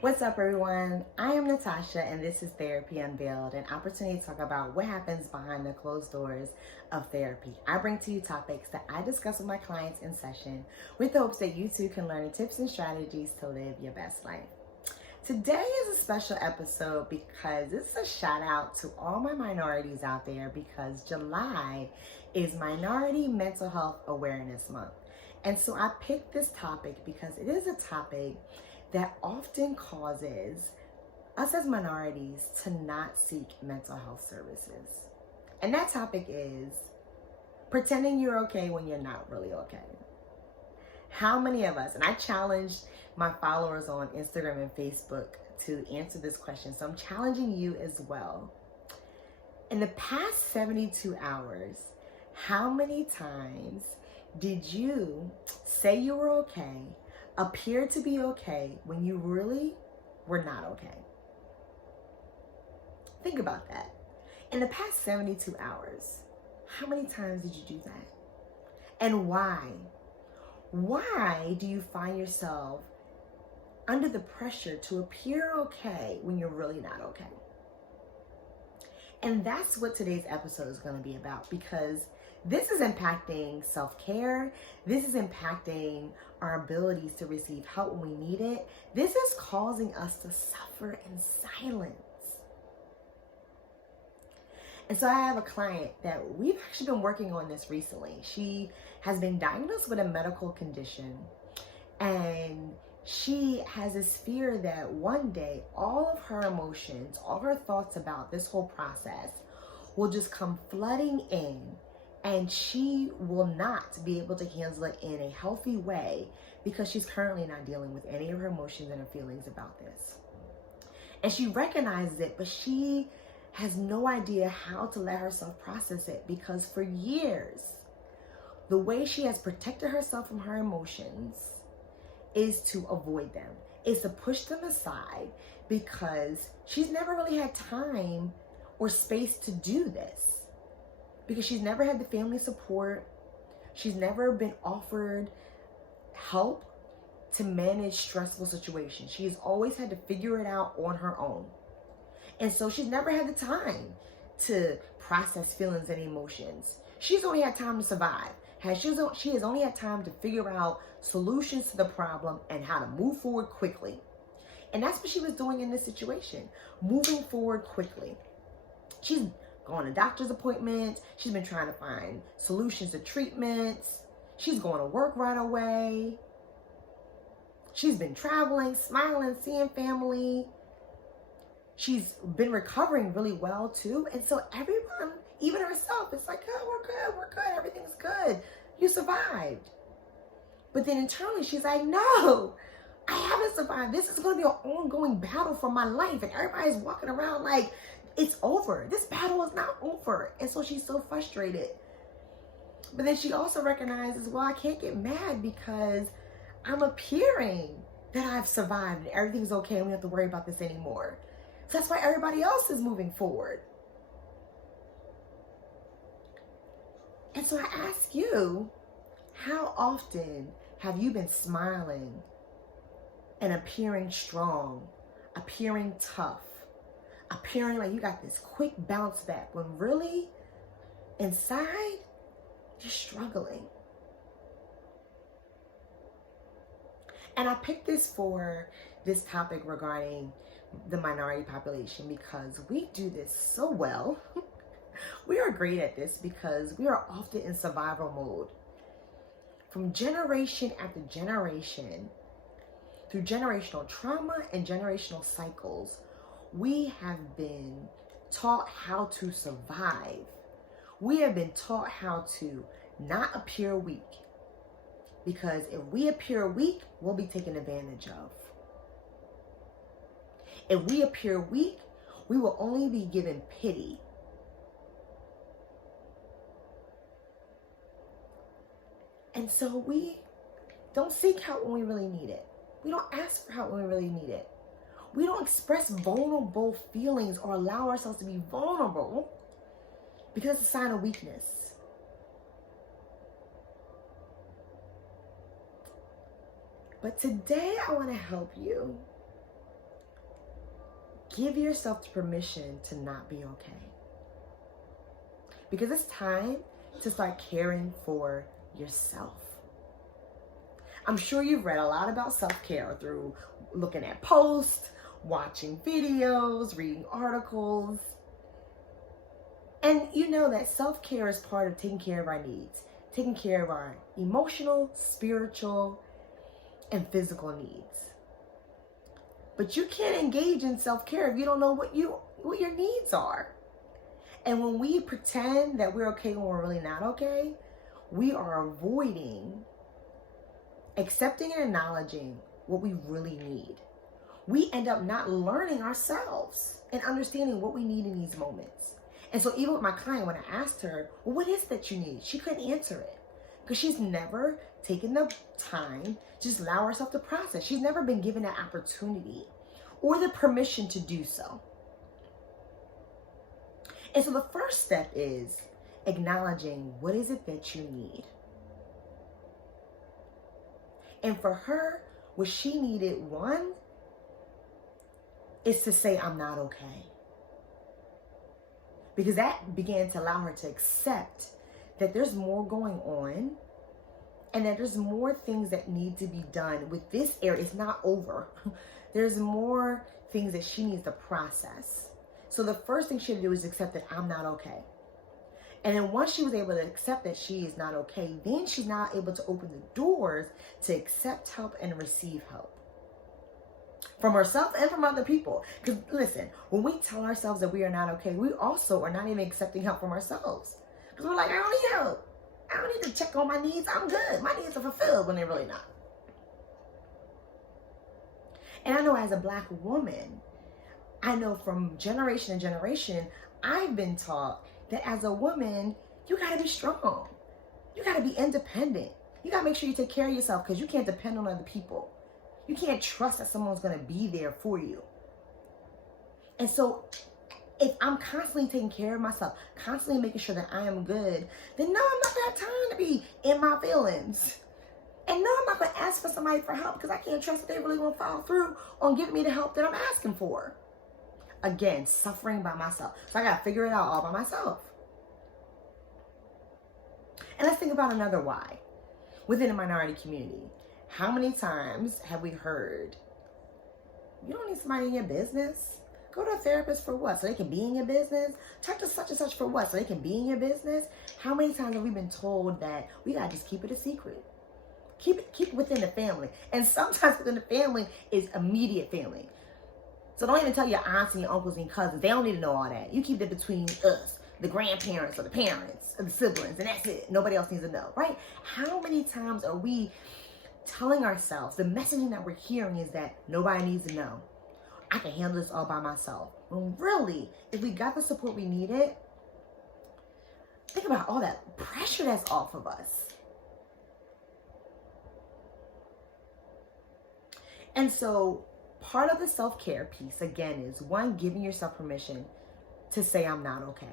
What's up, everyone? I am Natasha, and this is Therapy Unveiled, an opportunity to talk about what happens behind the closed doors of therapy. I bring to you topics that I discuss with my clients in session with the hopes that you too can learn tips and strategies to live your best life. Today is a special episode because it's a shout out to all my minorities out there, because July is Minority Mental Health Awareness Month. And so I picked this topic because it is a topic that often causes us as minorities to not seek mental health services. And that topic is pretending you're okay when you're not really okay. How many of us, and I challenged my followers on Instagram and Facebook to answer this question, so I'm challenging you as well. In the past 72 hours, how many times did you say you were okay, appear to be okay, when you really were not okay? Think about that. In the past 72 hours, how many times did you do that? And why? Why do you find yourself under the pressure to appear okay when you're really not okay? And that's what today's episode is going to be about, because this is impacting self-care. This is impacting our abilities to receive help when we need it. This is causing us to suffer in silence. And so I have a client that we've actually been working on this recently. She has been diagnosed with a medical condition, and she has this fear that one day all of her emotions, all her thoughts about this whole process will just come flooding in, and she will not be able to handle it in a healthy way because she's currently not dealing with any of her emotions and her feelings about this. And she recognizes it, but she has no idea how to let herself process it, because for years, the way she has protected herself from her emotions is to avoid them, is to push them aside, because she's never really had time or space to do this. Because she's never had the family support. She's never been offered help to manage stressful situations. She's always had to figure it out on her own. And so she's never had the time to process feelings and emotions. She's only had time to survive. She has only had time to figure out solutions to the problem and how to move forward quickly. And that's what she was doing in this situation, moving forward quickly. She's going to doctor's appointments. She's been trying to find solutions to treatments. She's going to work right away. She's been traveling, smiling, seeing family. She's been recovering really well too. And so everyone, even herself, is like, oh, we're good, everything's good. You survived. But then internally she's like, no, I haven't survived. This is going to be an ongoing battle for my life. And everybody's walking around like, it's over. This battle is not over. And so she's so frustrated. But then she also recognizes, well, I can't get mad because I'm appearing that I've survived and everything's okay and we don't have to worry about this anymore. So that's why everybody else is moving forward. And so I ask you, how often have you been smiling and appearing strong, appearing tough, appearing like you got this quick bounce back, when really inside you're struggling? And I picked this topic regarding the minority population because we do this so well. We are great at this because we are often in survival mode. From generation after generation, through generational trauma and generational cycles, we have been taught how to survive. We have been taught how to not appear weak, because if we appear weak, we'll be taken advantage of. If we appear weak, we will only be given pity. And so we don't seek help when we really need it. We don't ask for help when we really need it. We don't express vulnerable feelings or allow ourselves to be vulnerable because it's a sign of weakness. But today I want to help you give yourself the permission to not be okay. Because it's time to start caring for yourself. I'm sure you've read a lot about self-care through looking at posts, watching videos, reading articles. And you know that self-care is part of taking care of our needs, taking care of our emotional, spiritual, and physical needs. But you can't engage in self-care if you don't know what your needs are. And when we pretend that we're okay when we're really not okay, we are avoiding accepting and acknowledging what we really need. We end up not learning ourselves and understanding what we need in these moments. And so even with my client, when I asked her, well, what is that you need? She couldn't answer it because she's never taken the time to just allow herself to process. She's never been given that opportunity or the permission to do so. And so the first step is acknowledging what is it that you need. And for her, what she needed, one, is to say, I'm not okay. Because that began to allow her to accept that there's more going on and that there's more things that need to be done with this area. It's not over. There's more things that she needs to process. So the first thing she had to do is accept that I'm not okay. And then once she was able to accept that she is not okay, then she's now able to open the doors to accept help and receive help. From herself and from other people. Because listen, when we tell ourselves that we are not okay, we also are not even accepting help from ourselves. Because we're like, I don't need help. I don't need to check on my needs. I'm good. My needs are fulfilled when they're really not. And I know as a Black woman, I know from generation to generation, I've been taught that as a woman, you gotta be strong. You gotta be independent. You gotta make sure you take care of yourself because you can't depend on other people. You can't trust that someone's gonna be there for you. And so if I'm constantly taking care of myself, constantly making sure that I am good, then no, I'm not gonna have time to be in my feelings. And no, I'm not gonna ask for somebody for help because I can't trust that they really gonna follow through on giving me the help that I'm asking for. Again, suffering by myself. So I gotta figure it out all by myself. And let's think about another why. Within the minority community, how many times have we heard, you don't need somebody in your business? Go to a therapist for what? So they can be in your business? Talk to such and such for what? So they can be in your business? How many times have we been told that we gotta just keep it a secret? Keep it within the family. And sometimes within the family is immediate family. So don't even tell your aunts and your uncles and cousins. They don't need to know all that. You keep it between us, the grandparents or the parents or the siblings, and that's it. Nobody else needs to know, right? How many times are we telling ourselves, the messaging that we're hearing is that nobody needs to know. I can handle this all by myself. When really, if we got the support we needed, think about all that pressure that's off of us. And so part of the self-care piece, again, is one, giving yourself permission to say I'm not okay.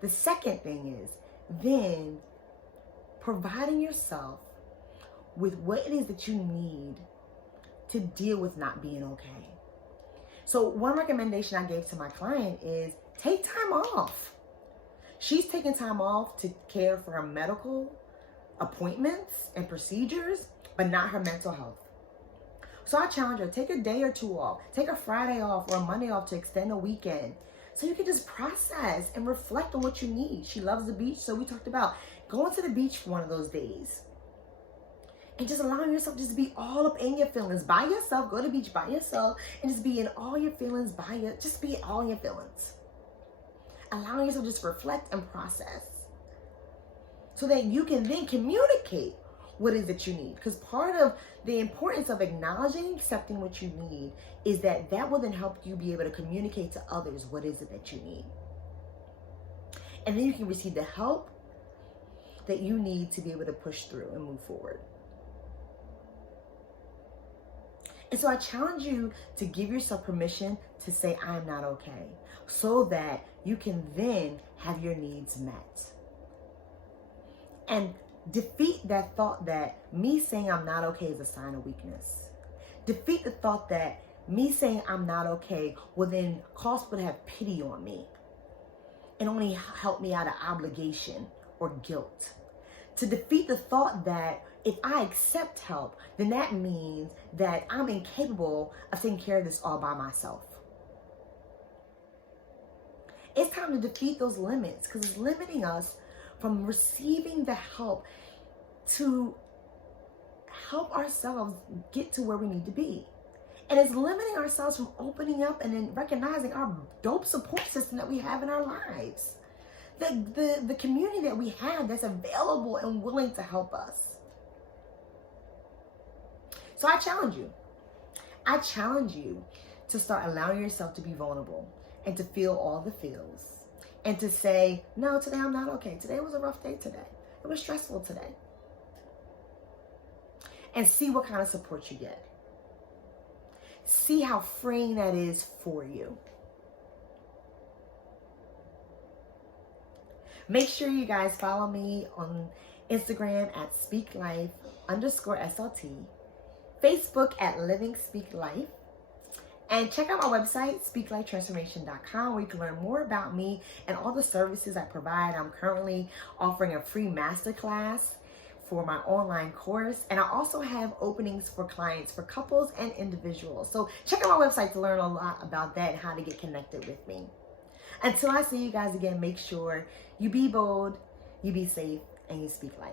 The second thing is then providing yourself with what it is that you need to deal with not being okay. So one recommendation I gave to my client is take time off. She's taking time off to care for her medical appointments and procedures, but not her mental health. So I challenge her, take a day or two off. Take a Friday off or a Monday off to extend a weekend. So you can just process and reflect on what you need. She loves the beach, so we talked about going to the beach for one of those days. And just allowing yourself just to be all up in your feelings by yourself. Go to the beach by yourself and just be in all your feelings just be all your feelings. Allowing yourself just to reflect and process. So that you can then communicate what it is that you need. Because part of the importance of acknowledging and accepting what you need is that will then help you be able to communicate to others what is it that you need. And then you can receive the help that you need to be able to push through and move forward. And so I challenge you to give yourself permission to say, I'm not okay, so that you can then have your needs met. And Defeat that thought that me saying I'm not okay is a sign of weakness. Defeat the thought that me saying I'm not okay will then cause people to have pity on me and only help me out of obligation or guilt. To defeat the thought that if I accept help, then that means that I'm incapable of taking care of this all by myself. It's time to defeat those limits, because it's limiting us from receiving the help to help ourselves get to where we need to be. And it's limiting ourselves from opening up and then recognizing our dope support system that we have in our lives. The community that we have that's available and willing to help us. So I challenge you. I challenge you to start allowing yourself to be vulnerable and to feel all the feels. And to say, no, today I'm not okay. Today was a rough day today. It was stressful today. And see what kind of support you get. See how freeing that is for you. Make sure you guys follow me on Instagram at speaklife_SLT, Facebook at Living Speak Life, and check out my website, speaklifetransformation.com, where you can learn more about me and all the services I provide. I'm currently offering a free masterclass for my online course, and I also have openings for clients, for couples and individuals. So check out my website to learn a lot about that and how to get connected with me. Until I see you guys again, make sure you be bold, you be safe, and you speak life.